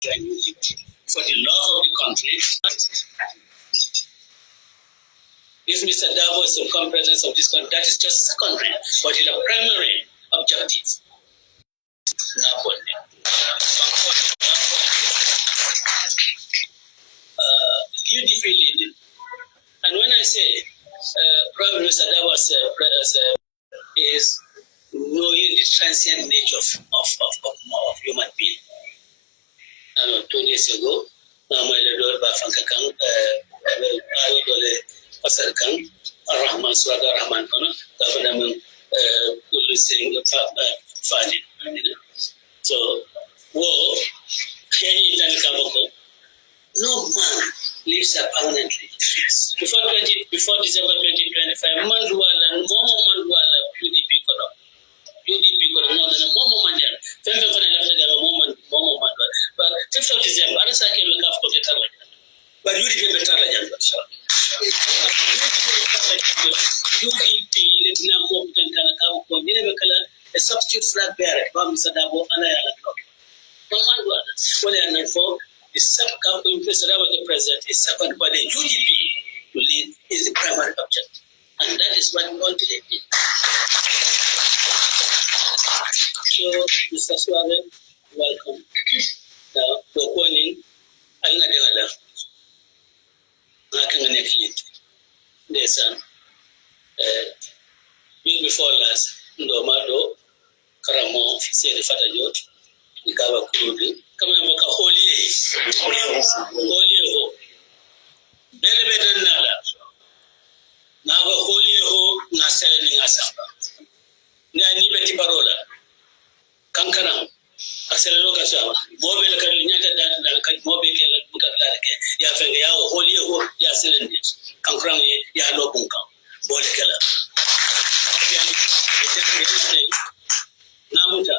for the love of the country. If Mr. Darboe is the president of this country, that is just secondary, but it's a primary objective. UDP leading. And when I say Prime Minister Darboe is knowing the transient nature of human being. 2 days ago, my Lord Bafankang, Pasarkan, Rahman Swada Rahman, Government losing Fadi. So, war, no man lives permanently. Before December 2025, Manduala, Momo Manduala, UDP Kono. UDP Kono, no, Momo Mandian. Momo Manduala. But 5th of December, I don't say we have to get away. But UDP better than UDP, a substitute flag bearer, Mr. Darboe, and I what they are not for is sub-campaign president of the president is second, but the UDP to lead is the primary object. And that is what we want to do. So, Mr. Suave, welcome. Now, the warning, I'm not going to there's week before last, Ndomado, Karamo, said the Father Yot, the Gava Kuru, come and work a holy ho. Belebedan Nala. Now a holy ho, Naselling Asamba. Nani Parola. Kankaram. Aseloka sawa. Mobile kalinyata that mobile bukaklake. Ya fenge ya holy ho ya selendis. Kankram ya lobunka. Bole kala. Namuta.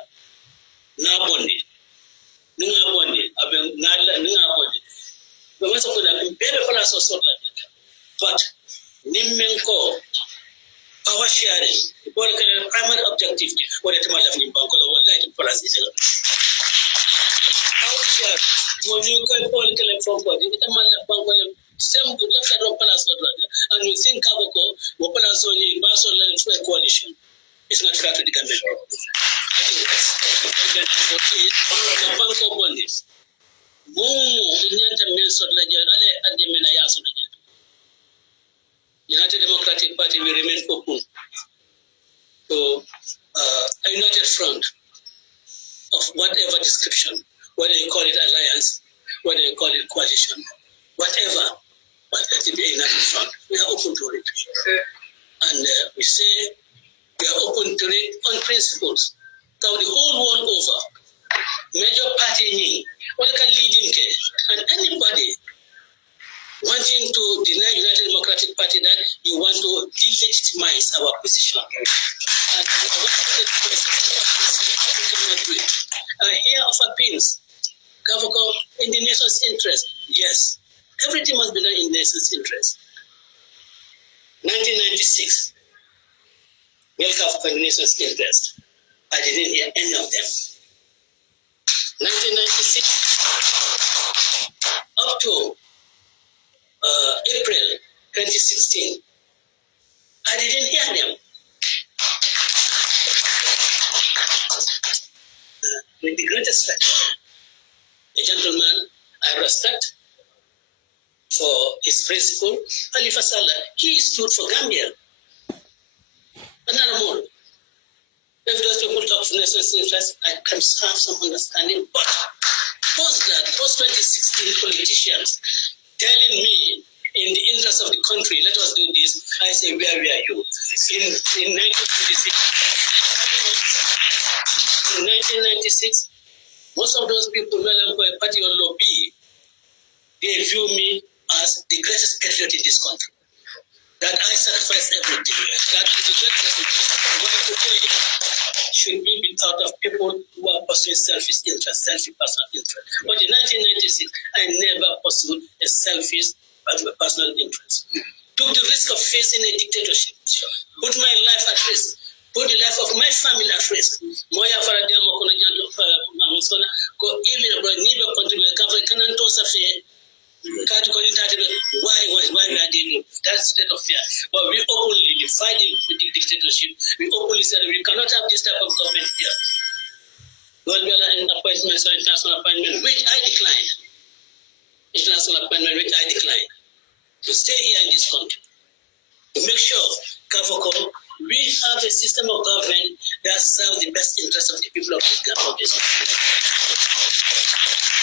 Na bondi. Ninga bondi. Aben ninga bondi. We must put that in better for us or like that. But Nimenko power sharing. The primary objective what it might have been Bankola or light for us is power sharing. When you go political from body, it might have Bankola some good left side of Palace and you think Kaboko, Wopalaso, Basso, and a coalition. It's not fair to the government. I think that's the Banco Bondis. Momo, United Mensa, and the Menayas of the United Democratic Party will remain open to a united front of whatever description, whether you call it alliance, whether you call it coalition, whatever, but let it be a united front. We are open to it. And we say we are open to it on principles. Now the whole world over, major party, what can lead in case, and anybody wanting to deny United Democratic Party that you want to delegitimize our position. And here of appeals, in the nation's interest, yes. Everything must be done in the nation's interest. 1996, welcome for the nation's interest. I didn't hear any of them. 1996, up to April 2016, I didn't hear them. With the greatest respect, a gentleman I respect for his principle, Khalifa Sallah, he stood for Gambia. Another more. If those people talk for national interest, I can have some understanding. But post 2016 politicians telling me, in the interest of the country, let us do this. I say, where were you? In 1996, most of those people who are party or lobby, they view me as the greatest patriot in this country. That I sacrifice everything. That the greatest today should be thought of people who are pursuing selfish interest, selfish personal interest. But in 1996, I never pursued a selfish personal interest. Took the risk of facing a dictatorship. Put my life at risk put the life of my family at risk. Moya Faradiamo Konajan Amazona, go even about Niba contribute, Kanan Tosa Fair. Why we are dealing with that state of fear? But we openly fight the dictatorship. We openly said we cannot have this type of government here. Goldbella and appointments or international appointment, which I declined. International appointment, which I declined. To stay here in this country. To make sure, Kafoko, we have a system of government that serves the best interests of the people of this country.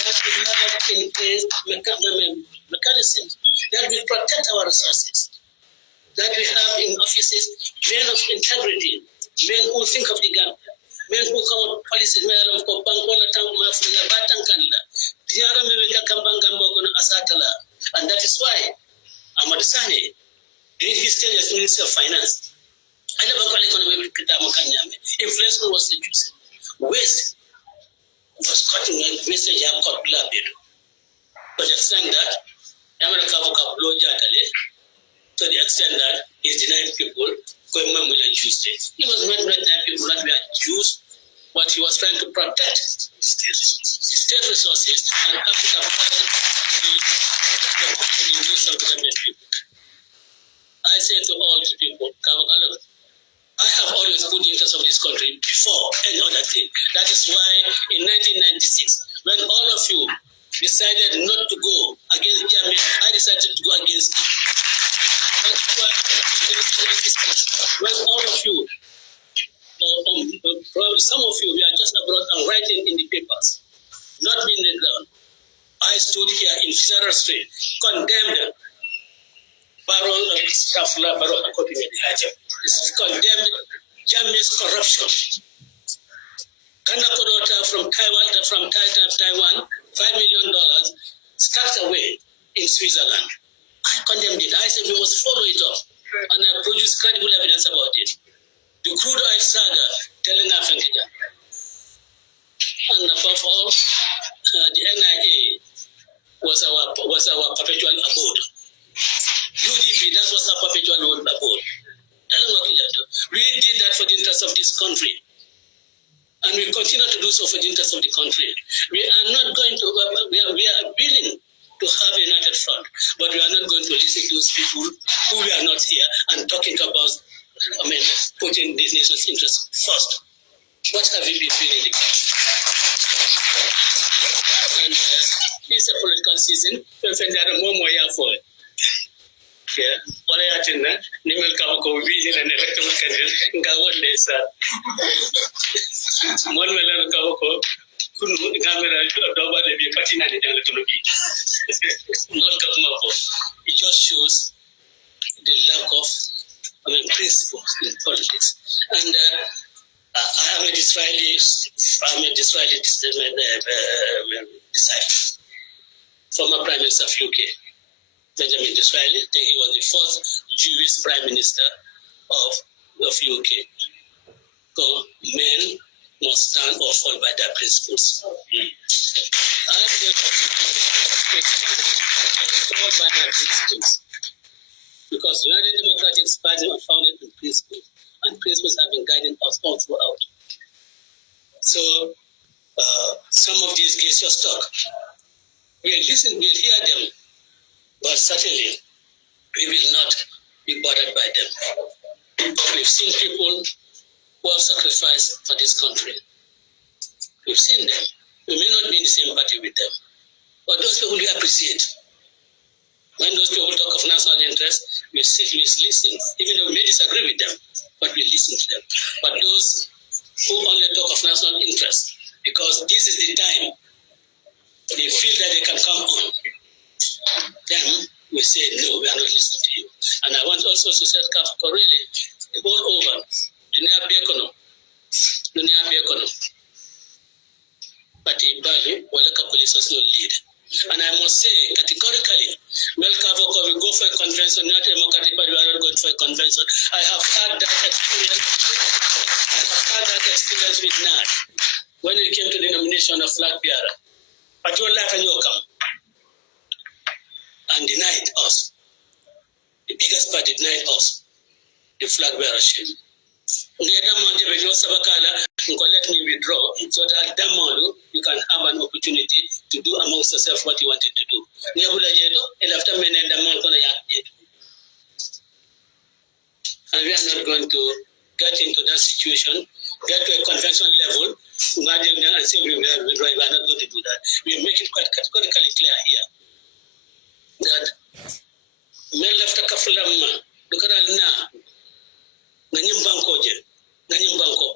That we have in place mechanisms that will protect our resources. That we have in offices men of integrity, men who think of the gap, men who come up policies, men of Kopangola, Tangumafuga, Batankanla, Tiara Mevika Kambangambo, Asatala. And that is why Amadusane, in his tenure as Minister of Finance, I never call economic inflation was reduced. Waste was cutting when message have got blood. But the extent that America blow jatale to the extent that he's denying people going on with a Jews. He was not denying people that we are Jews, but he was trying to protect state resources and Africa the use of the people. I say to all the people, I have always put the interest of this country before any other thing. That is why in 1996, when all of you decided not to go against Germany, I decided to go against it. That's why when all of you, probably some of you, we are just abroad and writing in the papers, not being the ground. I stood here in Federal Street, condemned Baron Stafla, Baron condemned Germany's corruption. Kanakodota from Taiwan, $5 million, stacked away in Switzerland. I condemned it. I said we must follow it up. And I produced credible evidence about it. The crude oil saga telling Africa. And above all, the NIA was our perpetual abode. UDP, that was our perpetual abode. We did that for the interest of this country. And we continue to do so for the interest of the country. We are not going to, we are willing to have a united front, but we are not going to listen to those people who we are not here and talking about, putting this nation's interests first. What have you been doing in the past? And it's a political season. There are more for it. What I attend, Nimel Kabako visit and electoral candidate, Gawon Desa. One Melan Kabako, couldn't camera Doba de Patina de Electrology. Not Kamako. It just shows the lack of principles in politics. And I'm a Disraeli disciple, former Prime Minister of UK. Benjamin Disraeli, he was the first Jewish Prime Minister of UK. So men must stand or fall by their principles. I'm going to stand or fall by my principles. Because the United Democratic Party are founded on principles, and principles have been guiding us all throughout. So some of these cases just talk. We'll listen, we'll hear them. But certainly, we will not be bothered by them. We've seen people who have sacrificed for this country. We've seen them. We may not be in the same party with them, but those people we appreciate. When those people talk of national interest, we sit, we listen, even though we may disagree with them, but we listen to them. But those who only talk of national interest, because this is the time they feel that they can come on, then we say, no, we are not listening to you. And I want also to say, really, all over, Dunia Bekono, Pati Bali, Walaka Police was no lead. And I must say, categorically, Melkavo will go for a convention, not a Democratic Party, we are not going for a convention. I have had that experience with NAD when it came to the nomination of Flag Bearer. But your life and your come. And denied us. The biggest party denied us the flag bearership. Nedama let me withdraw so that you can have an opportunity to do amongst yourself what you wanted to do. And we are not going to get into that situation, get to a convention level, and say we are not going to do that. We make it quite categorically clear here that men left a kafulamma, look at now, Nanyim Bankoje, Nanyim Banko.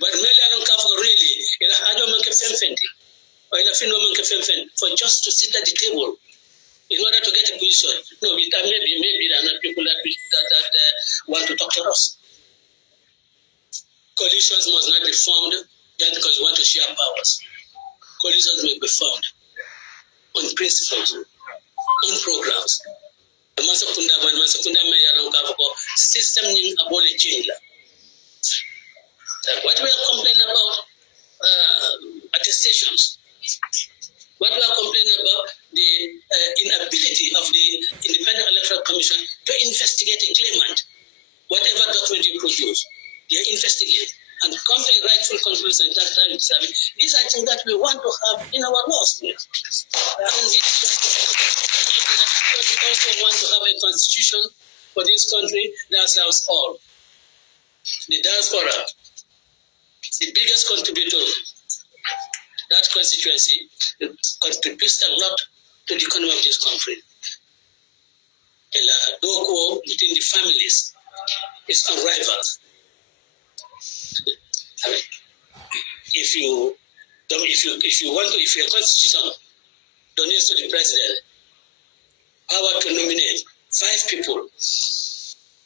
But Melian Kafka really, in a Hajoman Kefenfendi, or in a Finoman Kefenfen, for just to sit at the table in order to get a position. No, maybe there are not people that want to talk to us. Coalitions must not be formed just because we want to share powers. Coalitions may be formed on principles, on programs. System abolish change. What we are complaining about attestations. What we are complaining about the inability of the Independent Electoral Commission to investigate a claimant, whatever document you produce, they investigate and come to a rightful conclusion that time. These are things that we want to have in our laws. And we also want to have a constitution for this country that serves all. The diaspora, the biggest contributor, that constituency contributes a lot to the economy of this country. Darboe within the families is unrivaled. I mean, if your constitution donates to the president power to nominate 5 people,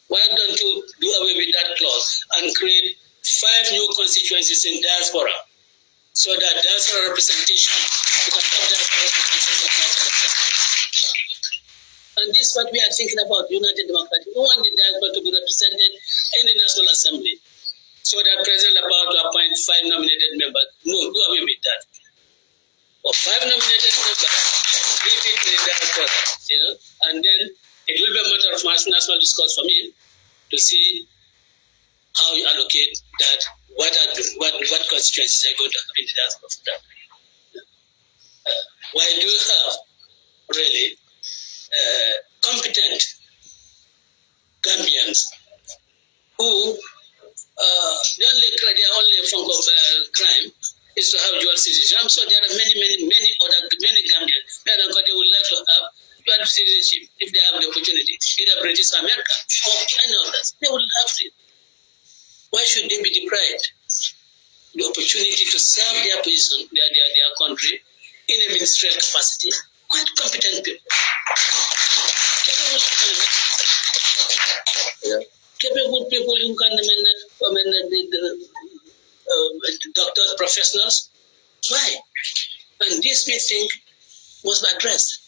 why don't you do away with that clause and create 5 new constituencies in diaspora, so that diaspora representation, you can have diaspora representation. And this is what we are thinking about, United Democratic. We want the diaspora to be represented in the National Assembly, so that President about to appoint 5 nominated members. No, do away with that. Or 5 nominated members, give it to the diaspora, and then it will be a matter of national discourse for me to see how you allocate that, what constituencies are going to have in the diaspora for that. Why do you have really competent Gambians who their only form of crime is to have dual citizenship? So there are many Gambians that they would like to have dual citizenship if they have the opportunity, either British America or any others. They will have it. Why should they be deprived the opportunity to serve their position, their country in a ministerial capacity? Quite competent people. Capable people who can doctors, professionals. Why? And this we think must be addressed.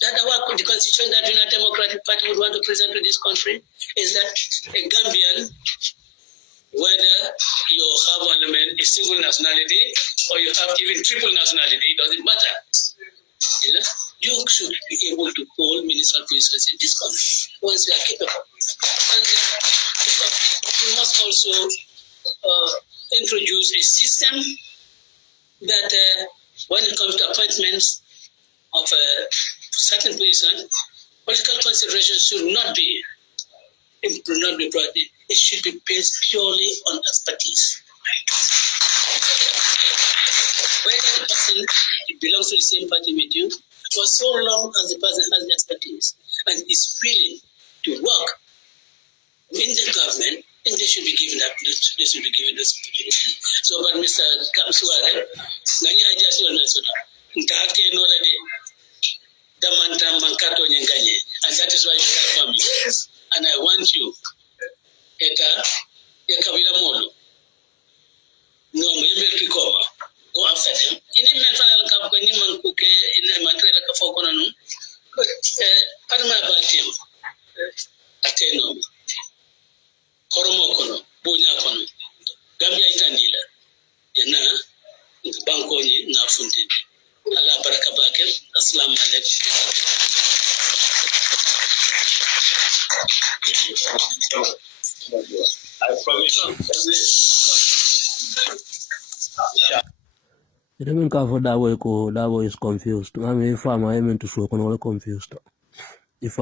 That the constitution that the United Democratic Party would want to present to this country is that a Gambian, whether you have a single nationality or you have even triple nationality, it doesn't matter. You should be able to hold ministerial positions in this country once we are capable. And we must also introduce a system that when it comes to appointments of certain positions, political consideration should not be brought in. It should be based purely on expertise. Whether the person belongs to the same party with you, for so long as the person has the expertise and is willing to work in the government, then they should be given that. They should be given this opportunity. So, but Mr. Kapsuare, Nani Ajasi on Minnesota, Ntake already Damanta Mankato Nyanganye, and that is why you welcome me. And I want you, Eta Yakavila Molo, no Mekikoma. Go after them. In a mental company, Mankuke, in a material for Konanu, Padma Batim, Ateno, Koromokono, Bunyakono, Gambia Itandila, Yana, Bankoni, Nafundi, Allah Barakabakel, Aslam Alek. I promise. I mean, for Darboe is confused. I mean, if I'm to show confused. If